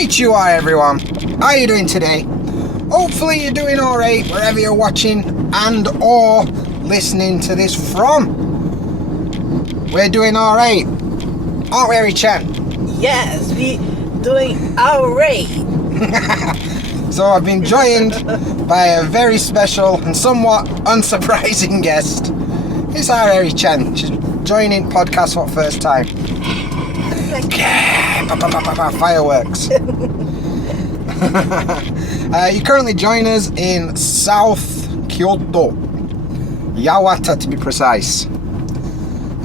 Konnichiwa everyone, how are you doing today? Hopefully you're doing alright wherever you're watching and or listening to this from. We're doing alright, aren't we, Harry-chan? Yes, we doing alright. So I've been joined by a very special and somewhat unsurprising guest. It's our Harry-chan. She's joining podcast for the first time. Fireworks. You currently join us in South Kyoto, Yawata to be precise,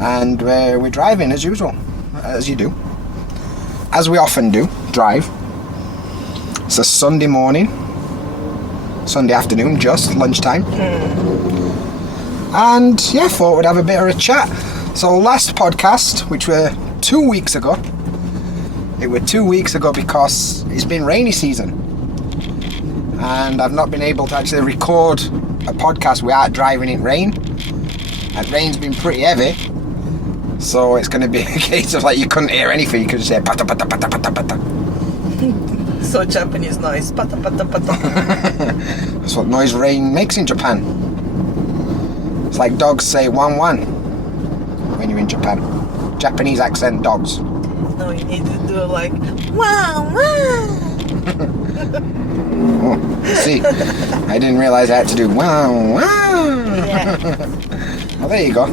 and we're driving as usual, as you do, as we often do, drive. It's a Sunday morning, Sunday afternoon, just lunchtime, and yeah, thought we'd have a bit of a chat. So last podcast, which were 2 weeks ago, it was 2 weeks ago because it's been rainy season and I've not been able to actually record a podcast without driving in rain, and rain's been pretty heavy, so it's going to be a case of like you couldn't hear anything, you could just say pata pata pata pata pata. So Japanese noise, pata pata pata. That's what noise rain makes in Japan. It's like dogs say wan wan when you're in Japan. Japanese accent dogs. No, you need to do like wow wow. Oh, see, I didn't realise I had to do wow wow. Yeah. Well, there you go.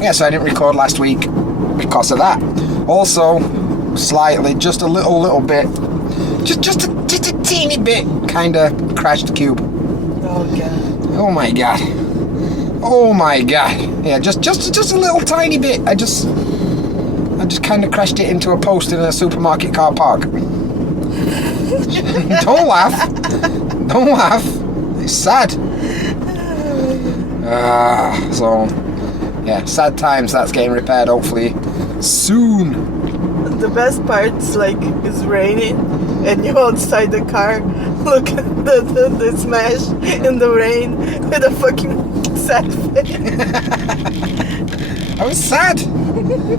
Yeah, so I didn't record last week because of that. Also, slightly, just a little bit, just a teeny bit, kind of crashed the cube. Oh god. Oh my god. Oh my god. Yeah, just a little tiny bit. I just kind of crashed it into a post in a supermarket car park. Don't laugh. Don't laugh. It's sad. So, yeah, sad times. That's getting repaired hopefully soon. The best part is like it's raining and you're outside the car. Look at the smash in the rain with a fucking sad face. I was sad.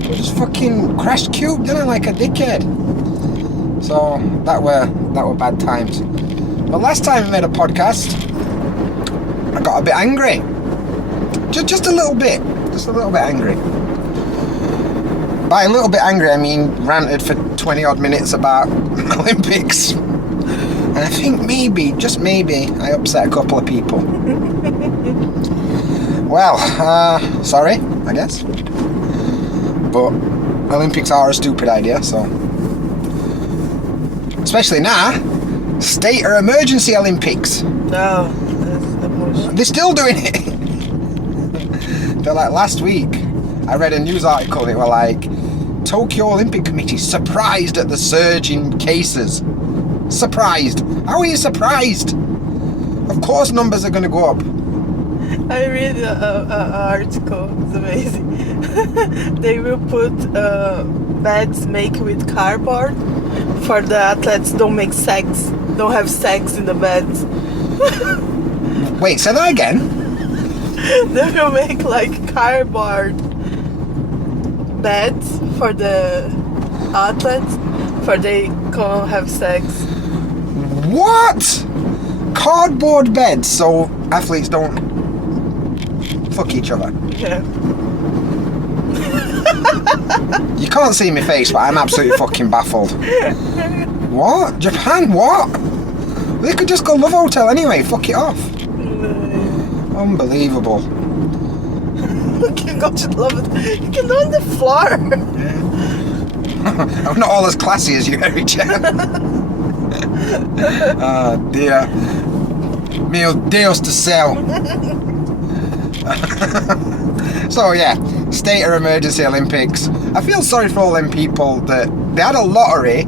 Just fucking crashed cube, didn't I, like a dickhead. So that were bad times. But last time I made a podcast, I got a bit angry. Just a little bit. Just a little bit angry. By a little bit angry, I mean ranted for 20 odd minutes about Olympics. And I think maybe, just maybe, I upset a couple of people. Well, sorry, I guess. But Olympics are a stupid idea, so. Especially now, state or emergency Olympics. No, that's the bullshit. They're still doing it. They're like, last week, I read a news article, they were like, Tokyo Olympic Committee surprised at the surge in cases. Surprised? How are you surprised? Of course numbers are going to go up. I read an article, it's amazing. They will put beds made with cardboard for the athletes don't have sex in the beds. Wait, say that again? They will make like cardboard beds for the athletes for they can't have sex. What? Cardboard beds so athletes don't fuck each other? Yeah. You can't see my face, but I'm absolutely fucking baffled. What? Japan? What? They could just go Love Hotel anyway. Fuck it off. Unbelievable. You can go to Love Hotel. You can go on the floor. I'm not all as classy as you, Harry-chan. Oh dear. Mio Dios to sell. So yeah, state or emergency Olympics. I feel sorry for all them people that they had a lottery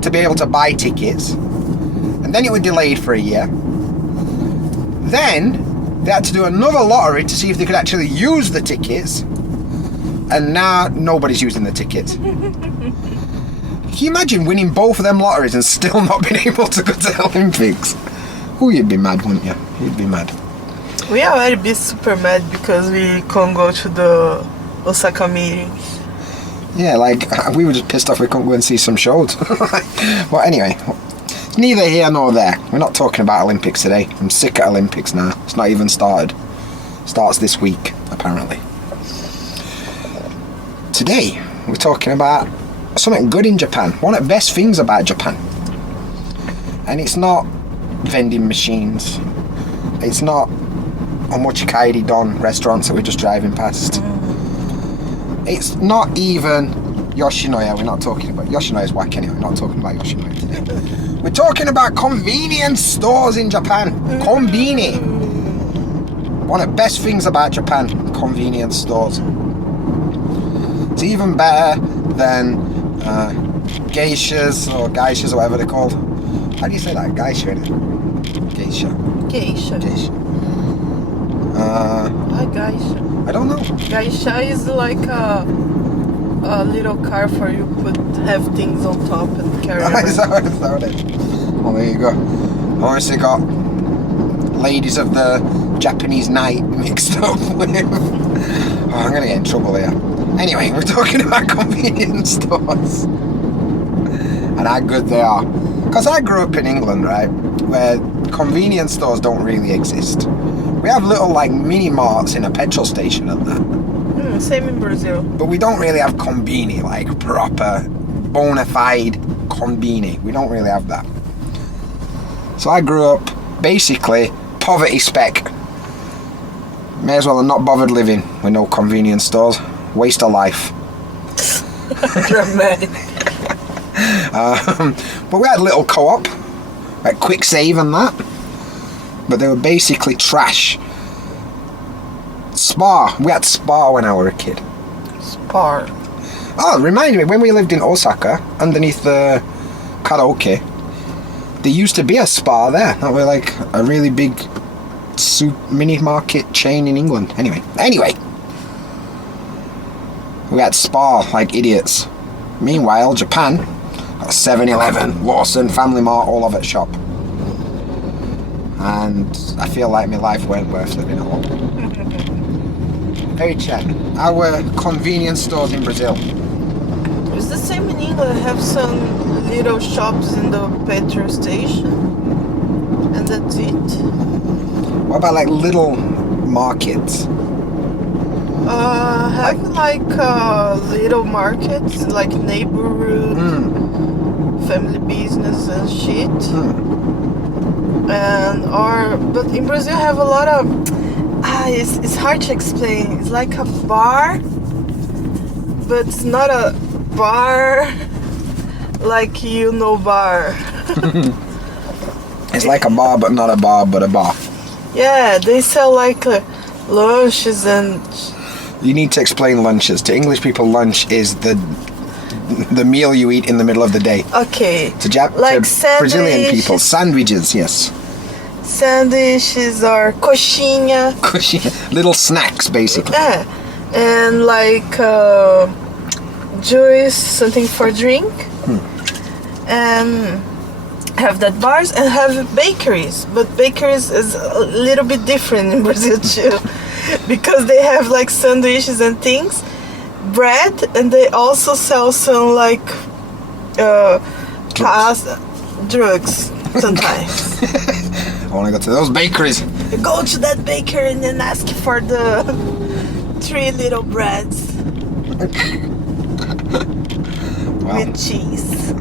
to be able to buy tickets, and then it was delayed for a year. Then they had to do another lottery to see if they could actually use the tickets, and now nobody's using the tickets. Can you imagine winning both of them lotteries and still not being able to go to the Olympics? Oh, you'd be mad, wouldn't you? You'd be mad. We already be super mad because we can't go to the Osaka meeting. Yeah, like, we were just pissed off we couldn't go and see some shows. Well, anyway, neither here nor there. We're not talking about Olympics today. I'm sick of Olympics now. It's not even started. Starts this week, apparently. Today, we're talking about something good in Japan. One of the best things about Japan. And it's not vending machines. It's not Omochikairi Don restaurants that we're just driving past. It's not even Yoshinoya. We're not talking about... Yoshinoya's whack anyway. We're not talking about Yoshinoya today. We're talking about convenience stores in Japan. Conbini. One of the best things about Japan. Convenience stores. It's even better than geishas or geishas or whatever they're called. How do you say that? Geisha, innit? Geisha. Geisha. I don't know. Geisha is like a little car for you have things on top and carry around. Is that what it is? Well, there you go. I've obviously got ladies of the Japanese night mixed up with... Oh, I'm going to get in trouble here. Anyway, we're talking about convenience stores. And how good they are. Because I grew up in England, right? Where convenience stores don't really exist. We have little like mini marts in a petrol station and that. Same in Brazil. But we don't really have Conbini, like proper, bona fide Conbini. We don't really have that. So I grew up, basically, poverty spec. May as well have not bothered living with no convenience stores. Waste of life. Dramatic. But we had little co-op, like Quick Save and that. But they were basically trash. Spa. We had Spa when I was a kid. Spa. Oh, remind me, when we lived in Osaka, underneath the karaoke, there used to be a Spa there. That was like a really big mini market chain in England. Anyway. We had Spa like idiots. Meanwhile, Japan got 7-Eleven, Lawson, Family Mart, all of it shop. And I feel like my life weren't worth living at all. Hey Chen, our convenience stores in Brazil. It's the same in England. Have some little shops in the petrol station. And that's it. What about like little markets? Have like little markets, like neighborhood, family business and shit. But in Brazil have a lot of it's hard to explain. It's like a bar, but it's not a bar like bar. It's like a bar, but not a bar, but a bar. Yeah, they sell like lunches and... You need to explain lunches. To English people, lunch is the meal you eat in the middle of the day. Okay. To Brazilian people, sandwiches, yes. Sandwiches or coxinha. Little snacks, basically. Yeah. And like juice, something for drink. And have that bars and have bakeries. But bakeries is a little bit different in Brazil too. Because they have like sandwiches and things. Bread, and they also sell some like drugs sometimes. I want to go to those bakeries. You go to that bakery and then ask for the 3 little breads with cheese.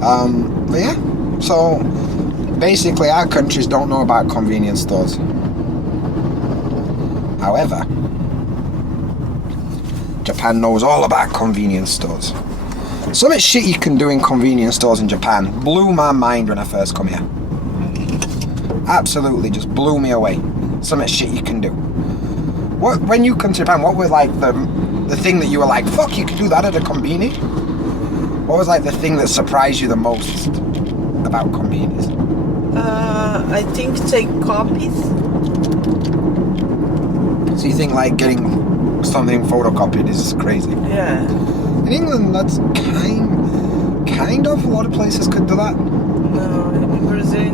But yeah, so basically our countries don't know about convenience stores. However, Japan knows all about convenience stores. Some of the shit you can do in convenience stores in Japan blew my mind when I first come here. Absolutely just blew me away. Some of the shit you can do. When you come to Japan, what was like the thing that you were like, fuck, you could do that at a Conbini? What was like the thing that surprised you the most about Conbinis? I think take copies. So you think like getting something photocopied is crazy? Yeah. In England, that's kind of, a lot of places could do that. No, in Brazil,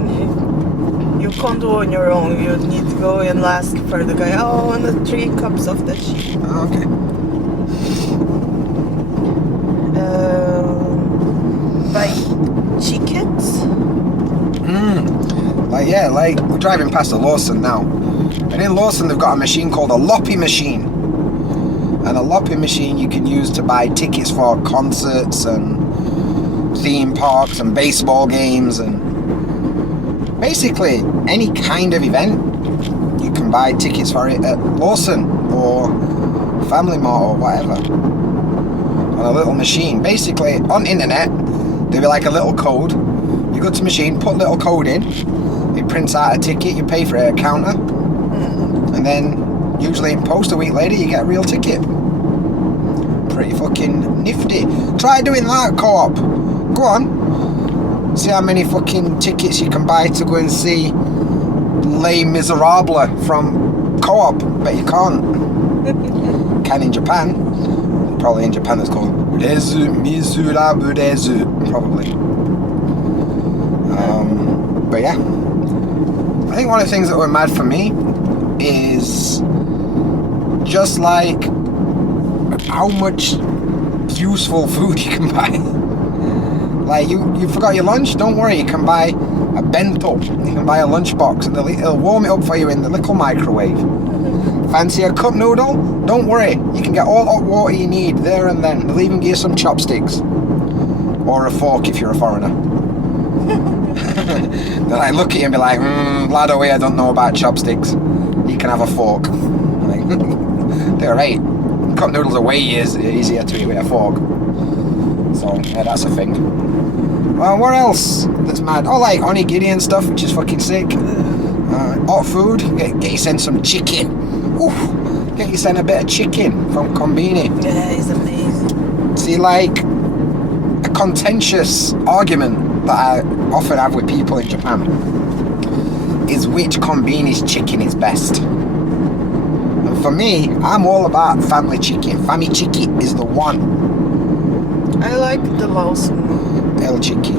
you can't do on your own. You need to go and ask for the guy, I want 3 cups of that shit. Oh, okay. tickets. Like we're driving past a Lawson now, and in Lawson they've got a machine called a loppy machine, and a loppy machine you can use to buy tickets for concerts and theme parks and baseball games and basically any kind of event. You can buy tickets for it at Lawson or Family Mart or whatever on a little machine. Basically on internet there'll be like a little code. You go to the machine, put a little code in, it prints out a ticket, you pay for it at a counter, and then usually in post a week later you get a real ticket. Pretty fucking nifty. Try doing that, Co-op. Go on. See how many fucking tickets you can buy to go and see Les Miserables from Co-op. Bet you can't. Can in Japan. Probably in Japan it's called Les Miserables, probably. But yeah, I think one of the things that were mad for me is just like how much useful food you can buy. Like you forgot your lunch? Don't worry, you can buy a bento. You can buy a lunchbox and it'll warm it up for you in the little microwave. Fancy a cup noodle? Don't worry, you can get all hot water you need there and then. They'll even give you some chopsticks. Or a fork if you're a foreigner. They'll like look at you and be like, lad away, I don't know about chopsticks. You can have a fork. Like, they're right. Cup noodles are way easier to eat with a fork. So yeah, that's a thing. Well, what else that's mad? Oh, like onigiri and stuff, which is fucking sick. Hot food, get you sent some chicken. Oof, get you sent a bit of chicken from Conbini. Yeah, it's amazing. See, like a contentious argument that I often have with people in Japan is which Conbini's chicken is best. And for me, I'm all about family chicken. Family chicken is the one. I like the Lawson. El Chicky.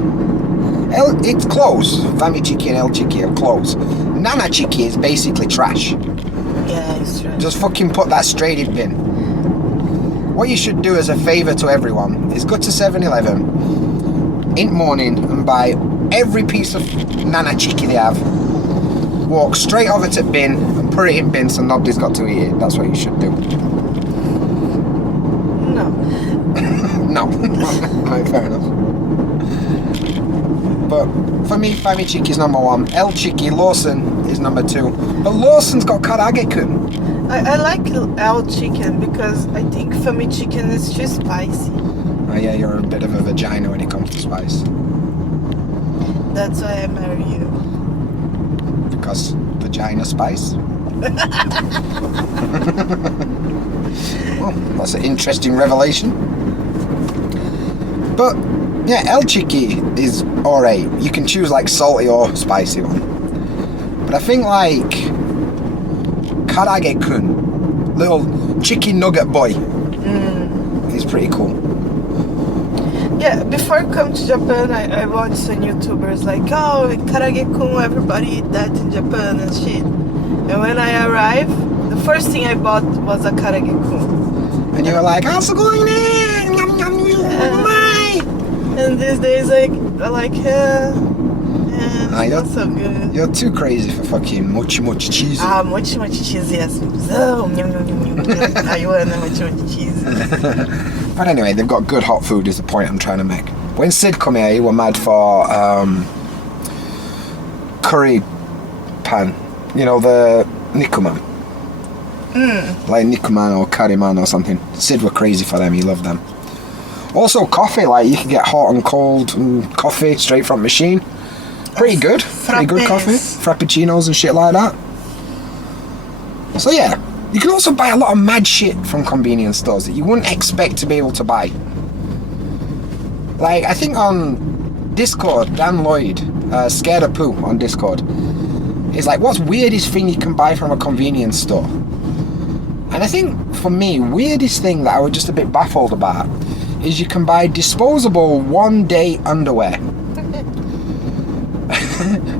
It's close. Family Chicky and El Chicky are close. Nana Chicky is basically trash. Yeah, it's trash. Just fucking put that straight in bin. What you should do as a favour to everyone is go to 7-Eleven in the morning and buy every piece of Nana Chicky they have. Walk straight over to bin and put it in bin so nobody's got to eat it. That's what you should do. No. No. Right, fair enough. But for me, Family Chicky is number one. El Chicky, Lawson is number two. But Lawson's got karage-kun. I like El chicken because I think Family chicken is too spicy. Oh yeah, you're a bit of a vagina when it comes to spice. That's why I marry you. Because vagina spice? Well, that's an interesting revelation. But yeah, El Chicky is alright. You can choose like salty or spicy one. But I think like karage-kun, little chicken nugget boy, is pretty cool. Yeah, before I come to Japan, I watched some YouTubers like, oh, karage-kun, everybody eat that in Japan and shit. And when I arrived, the first thing I bought was a karage-kun. And you were like, how's it going there? And these days I like, it's not so good. You're too crazy for fucking mochi cheese. Mochi cheese, yes. So, I want mochi cheese. But anyway, they've got good hot food is the point I'm trying to make. When Sid come here, he were mad for curry pan. You know, the nikuman. Like nikuman or curryman or something. Sid were crazy for them, he loved them. Also coffee, like you can get hot and cold coffee straight from machine. Pretty good. Pretty good coffee. Frappuccinos and shit like that. So yeah, you can also buy a lot of mad shit from convenience stores that you wouldn't expect to be able to buy. Like, I think on Discord, Dan Lloyd, Scared of Poo on Discord, is like, what's weirdest thing you can buy from a convenience store? And I think, for me, weirdest thing that I was just a bit baffled about is you can buy disposable one-day underwear.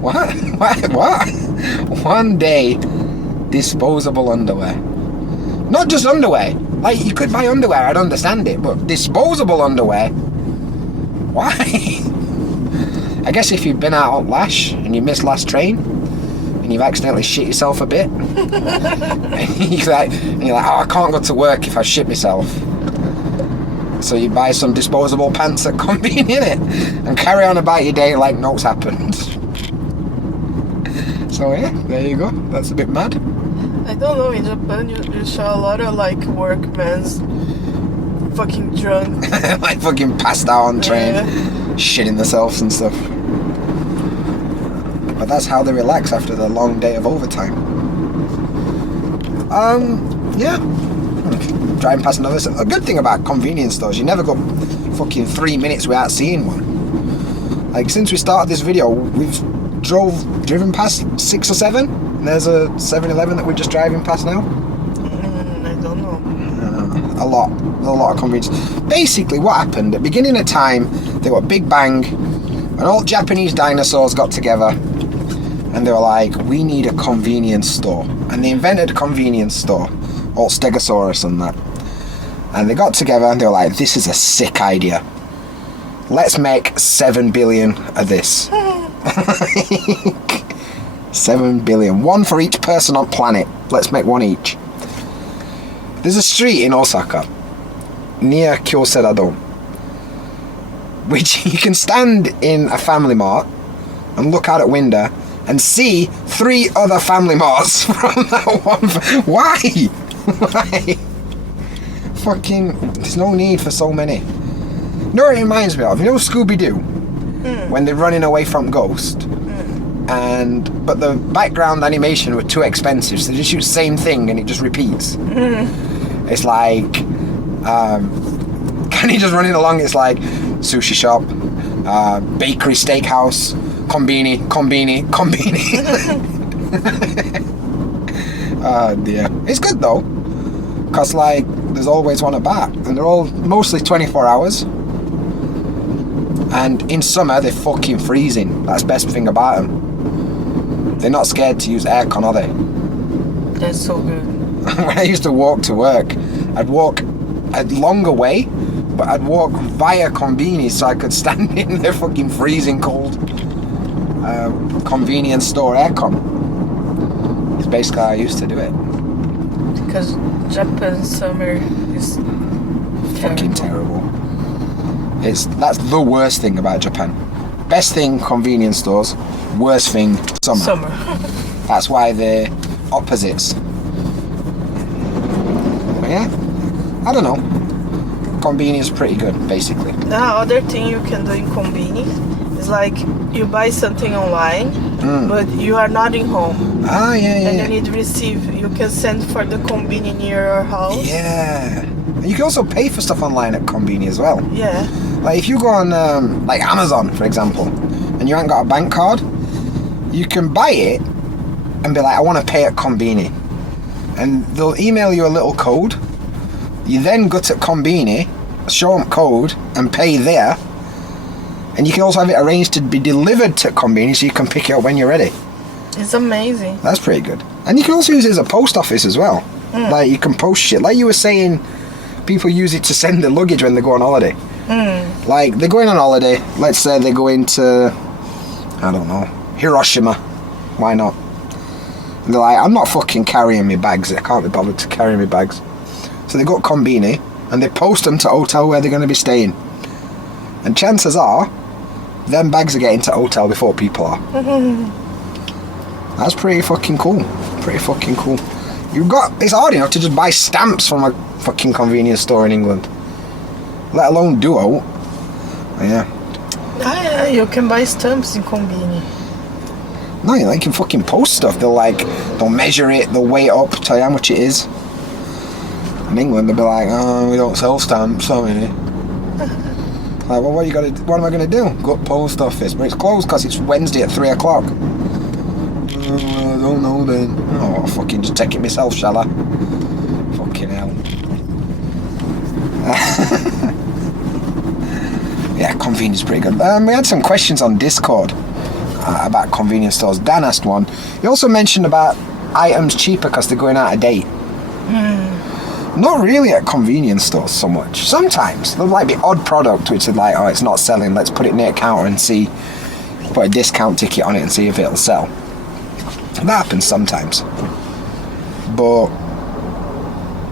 What? One day disposable underwear. Not just underwear. Like, you could buy underwear, I'd understand it, but disposable underwear? Why? I guess if you've been out on Lash and you missed last train and you've accidentally shit yourself a bit, and you're like, oh, I can't go to work if I shit myself. So you buy some disposable pants at Conbini, innit? And carry on about your day like nothing's happened. So yeah, there you go. That's a bit mad. I don't know, in Japan you show a lot of like workmen's fucking drunk. Like fucking passed out on train, shitting themselves and stuff. But that's how they relax after the long day of overtime. Yeah. Driving past another. A good thing about convenience stores, you never go fucking 3 minutes without seeing one. Like since we started this video, we've driven past 6 or 7. And there's a 7-Eleven that we're just driving past now. I don't know. A lot of convenience. Basically, what happened at the beginning of time, they were Big Bang, and all Japanese dinosaurs got together, and they were like, we need a convenience store, and they invented a convenience store, all Stegosaurus and that. And they got together and they were like, this is a sick idea. Let's make 7 billion of this. 7 billion. One for each person on planet. Let's make one each. There's a street in Osaka near Kyoseradon, which you can stand in a family mart and look out a window and see 3 other family marts from that one. Why? Why? Fucking, there's no need for so many. You know what it reminds me of? You know Scooby-Doo? When they're running away from Ghost? But the background animation were too expensive, so they just use the same thing and it just repeats. It's like, can he just running along? It's like sushi shop, bakery, steakhouse, Conbini. Oh dear. It's good though, because like there's always one about, and they're all mostly 24 hours. And in summer they're fucking freezing. That's the best thing about them. They're not scared to use aircon, are they? That's so good. When I used to walk to work, I'd walk a longer way, but I'd walk via Conbini so I could stand in the fucking freezing cold convenience store aircon. It's basically how I used to do it. Because Japan's summer is fucking terrible. That's the worst thing about Japan. Best thing, convenience stores. Worst thing, summer. That's why they're opposites. But yeah, I don't know. Conbini is pretty good, basically. The other thing you can do in Conbini is like you buy something online, but you are not in home. Ah, yeah. And you need to receive. You can send for the Conbini near your house. Yeah. And you can also pay for stuff online at Conbini as well. Yeah. Like if you go on like Amazon, for example, and you haven't got a bank card, you can buy it and be like, I want to pay at Conbini. And they'll email you a little code. You then go to Conbini, show them code, and pay there. And you can also have it arranged to be delivered to Conbini so you can pick it up when you're ready. It's amazing. That's pretty good. And you can also use it as a post office as well. Like you can post shit. Like you were saying, people use it to send their luggage when they go on holiday. Like they're going on holiday. Let's say they're going to, I don't know, Hiroshima. Why not? And they're like, I'm not fucking carrying my bags. I can't be bothered to carry my bags. So they go to Conbini and they post them to hotel where they're going to be staying. And chances are, them bags are getting to hotel before people are. That's pretty fucking cool. Pretty fucking cool. It's hard enough to just buy stamps from a fucking convenience store in England. Let alone Duo. Yeah. Yeah, you can buy stamps in Conbini. No, you can fucking post stuff. They'll measure it, they'll weigh it up, tell you how much it is. In England, they'll be like, oh, we don't sell stamps, sorry. Like, well, what am I gonna do? Go to post office, but it's closed because it's Wednesday at 3 o'clock. I don't know then. Oh, I'll fucking just take it myself, shall I? Fucking hell. Yeah, convenience is pretty good. We had some questions on Discord about convenience stores. Dan asked one. He also mentioned about items cheaper because they're going out of date. Not really at convenience stores so much. Sometimes there'll be odd product which is like, oh, it's not selling, let's put it near a counter and see put a discount ticket on it and see if it'll sell. That happens sometimes. But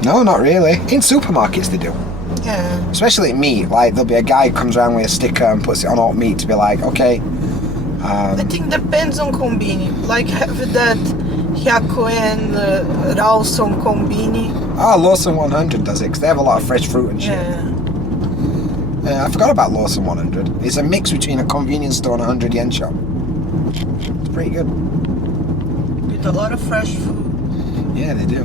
no, not really. In supermarkets they do. Yeah. Especially meat. Like there'll be a guy who comes around with a sticker and puts it on all meat to be like, okay. I think depends on Conbini. Like have that Hyako and Rawson Conbini. Oh, Lawson 100 does it because they have a lot of fresh fruit and shit. Yeah. I forgot about Lawson 100. It's a mix between a convenience store and a 100 yen shop. It's pretty good. With a lot of fresh food. Yeah, they do.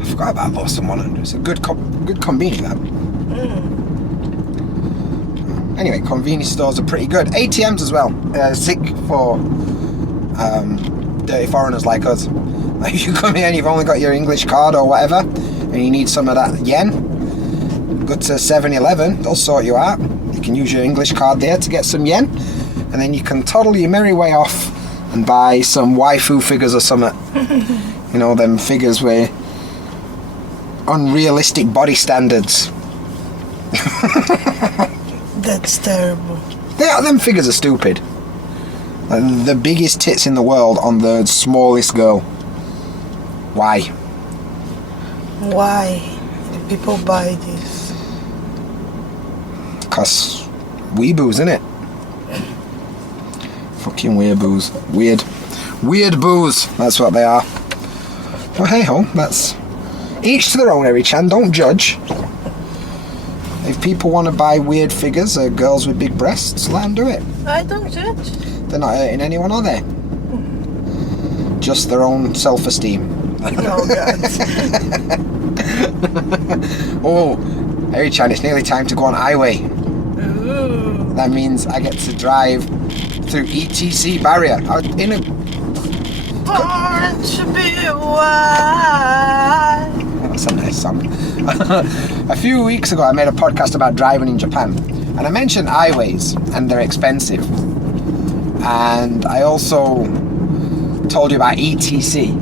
I forgot about Lawson 100. It's a good convenience, that. Anyway, convenience stores are pretty good. ATMs as well. Sick for dirty foreigners like us. Like if you come here and you've only got your English card or whatever, and you need some of that yen, go to 7-Eleven, they'll sort you out. You can use your English card there to get some yen, and then you can toddle your merry way off and buy some waifu figures or something. You know, them figures with unrealistic body standards. That's terrible. Them figures are stupid. Like the biggest tits in the world on the smallest girl. Why? Why do people buy this? Cause weeboos, innit? Fucking weeaboos. Weird boos. That's what they are. Well, hey ho, that's each to their own, Eri-chan. Don't judge. If people want to buy weird figures or girls with big breasts, let them do it. I don't judge. They're not hurting anyone, are they? Just their own self-esteem. Oh, God. Oh, Eri-chan, it's nearly time to go on highway. Ooh. That means I get to drive through ETC barrier. In a... Born to be wild. That's a nice song. A few weeks ago I made a podcast about driving in Japan, and I mentioned highways and they're expensive, and I also told you about ETC.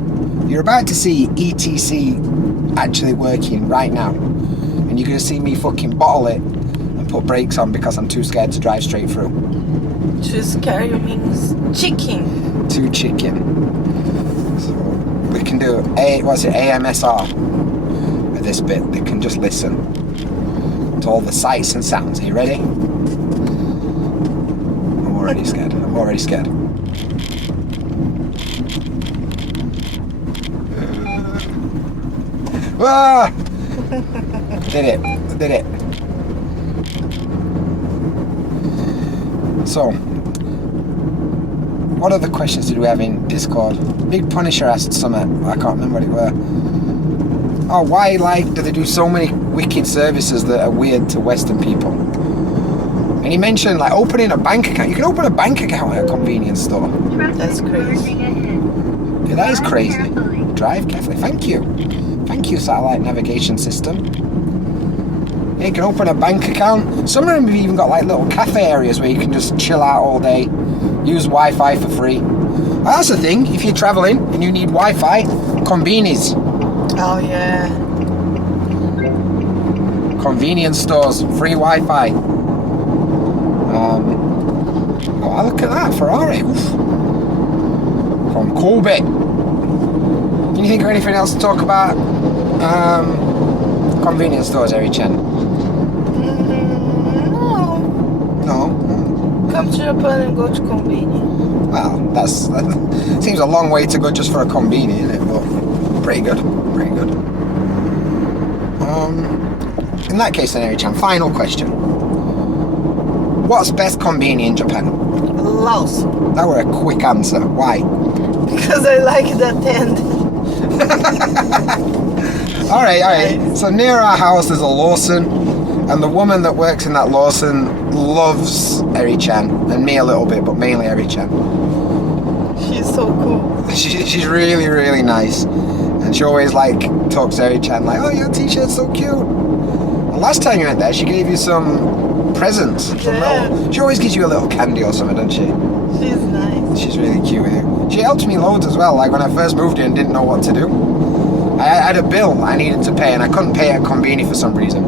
You're about to see ETC actually working right now, and you're going to see me fucking bottle it and put brakes on because I'm too scared to drive straight through. Too scary means chicken. Too chicken. So we can do AMSR with this bit. They can just listen to all the sights and sounds. Are you ready? I'm already scared. Ah! Did it. So, what other questions did we have in Discord? Big Punisher asked something. I can't remember what it were. Oh, why do they do so many wicked services that are weird to Western people? And he mentioned opening a bank account. You can open a bank account at a convenience store. That's crazy. Yeah, that is crazy. Drive carefully. Thank you, satellite navigation system. Yeah, you can open a bank account. Some of them have even got little cafe areas where you can just chill out all day, use Wi-Fi for free. Well, that's the thing. If you're traveling and you need Wi-Fi, Conbinis. Oh yeah. Convenience stores, free Wi-Fi. Oh, look at that Ferrari. Oof. From Kobe. Can you think of anything else to talk about? Convenience stores, Eri-chan. No. Come to Japan and go to Conbini. Well, that seems a long way to go just for a Conbini, isn't it? But pretty good. In that case, then, Eri-chan, final question. What's best Conbini in Japan? Laos. That were a quick answer. Why? Because I like that end. Alright. So near our house there's a Lawson, and the woman that works in that Lawson loves Eri-chan, and me a little bit, but mainly Eri-chan. She's so cool. She's really, really nice, and she always talks to Eri-chan oh, your t-shirt's so cute. And last time you went there, she gave you some presents. She always gives you a little candy or something, doesn't she? She's nice. She's really cute with you. She helped me loads as well. When I first moved here and didn't know what to do, I had a bill I needed to pay, and I couldn't pay at Conbini for some reason.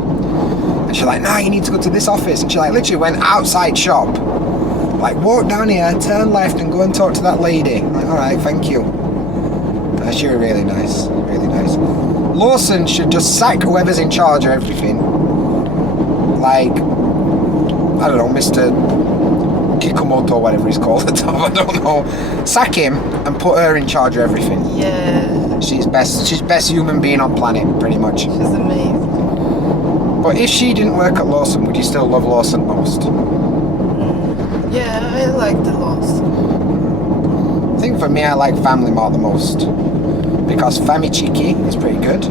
And she's like, nah, you need to go to this office. And she like literally went outside shop, like walk down here, turn left and go and talk to that lady. I'm like, all right, thank you. She was really nice, really nice. Lawson should just sack whoever's in charge of everything. Like, I don't know, Mr. Kikumoto or whatever he's called at the top, I don't know. Sack him and put her in charge of everything. Yeah. She's best human being on planet, pretty much. She's amazing. But if she didn't work at Lawson, would you still love Lawson most? Yeah, I like the Lawson. I think for me, I like Family Mart the most. Because PokeTMcG is pretty good.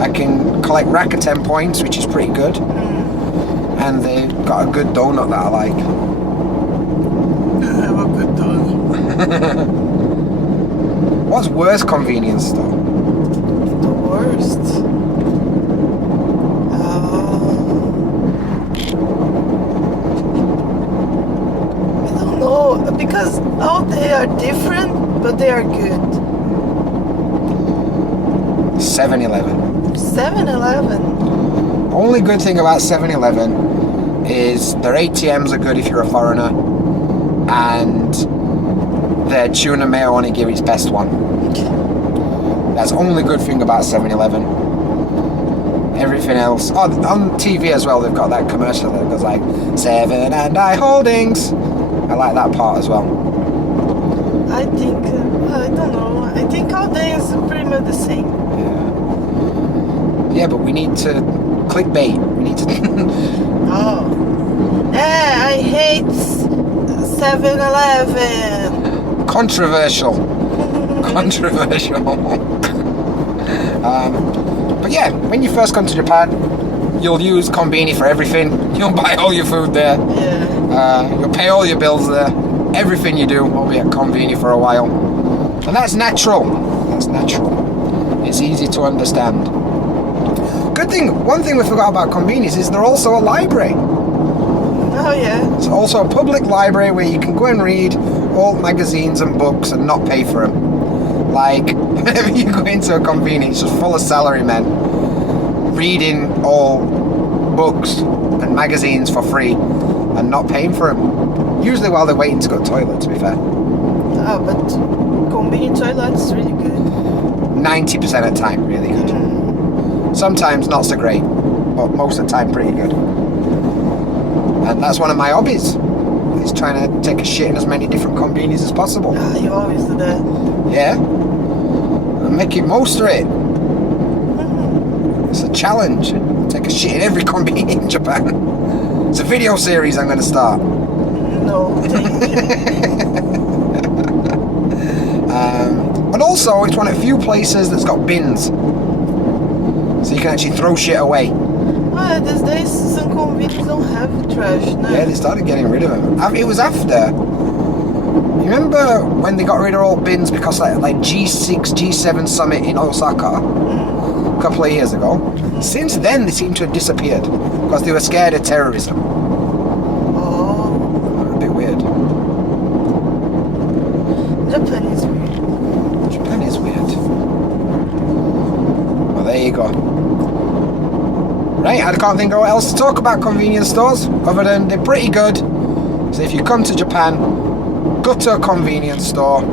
I can collect Rakuten points, which is pretty good. And they've got a good donut that I like. I have a good donut. What's worst convenience store? The worst? I don't know, because all they are different, but they are good. 7-Eleven. 7-Eleven? Only good thing about 7-Eleven is their ATMs are good if you're a foreigner, and their tuna mayo onigiri's best one. That's the only good thing about 7-Eleven. Everything else, on TV as well, they've got that commercial that goes like 7 and I Holdings. I like that part as well. I think, I don't know, I think all day is pretty much the same. Yeah, but we need to clickbait. We need to. Oh. I hate 7-Eleven. Controversial. Controversial. But yeah, when you first come to Japan, you'll use Conbini for everything. You'll buy all your food there. Yeah. You'll pay all your bills there. Everything you do will be at Conbini for a while. And that's natural. That's natural. It's easy to understand. Good thing, one thing we forgot about Conbinis is they're also a library. Oh yeah. It's also a public library where you can go and read all magazines and books and not pay for them. Like, whenever you go into a Conbini, it's just full of salarymen reading all books and magazines for free and not paying for them. Usually while they're waiting to go to the toilet, to be fair. Oh, but Conbini toilet is really good. 90% of the time, really good. Sometimes not so great, but most of the time pretty good. And that's one of my hobbies. Is trying to take a shit in as many different Conbinis as possible. Ah, you always do that. Yeah. And make it most of it. It's a challenge. Take a shit in every Conbini in Japan. It's a video series I'm going to start. No, thank you. And also, it's one of the few places that's got bins. So you can actually throw shit away. These days some Conbinis don't have trash now. Yeah, they started getting rid of them. It was after. You remember when they got rid of all bins because like G6, G7 summit in Osaka a couple of years ago? Since then, they seem to have disappeared because they were scared of terrorism. Oh. A bit weird. Japan is weird. Japan is weird. Well, there you go. Right, I can't think of what else to talk about convenience stores other than they're pretty good. So if you come to Japan, go to a convenience store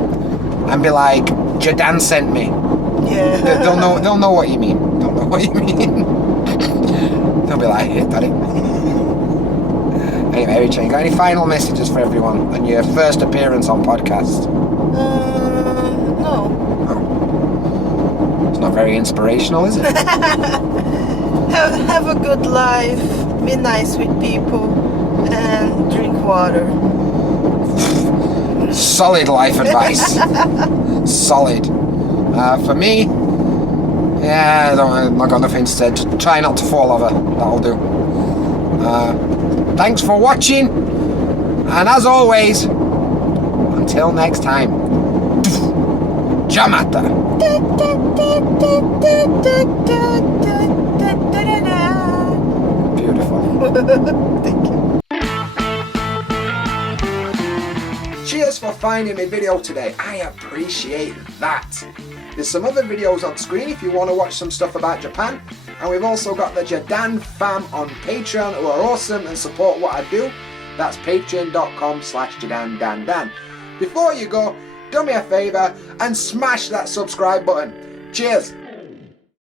and be like, JaDan sent me. Yeah. They'll know what you mean. They'll know what you mean. They'll be like, hey, daddy. Anyway, Richard, you got any final messages for everyone on your first appearance on podcast? No. Oh. It's not very inspirational, is it? Have a good life, be nice with people, and drink water. Solid life advice. Solid. For me, yeah, I've not got nothing to say. Just try not to fall over. That'll do. Thanks for watching, and as always, until next time, Jcarter. Beautiful. Thank you. Cheers for finding my video today. I appreciate that. There's some other videos on screen if you want to watch some stuff about Japan. And we've also got the JaDanFam on Patreon, who are awesome and support what I do. That's patreon.com/JaDanDanDan. Before you go, do me a favour and smash that subscribe button. Cheers!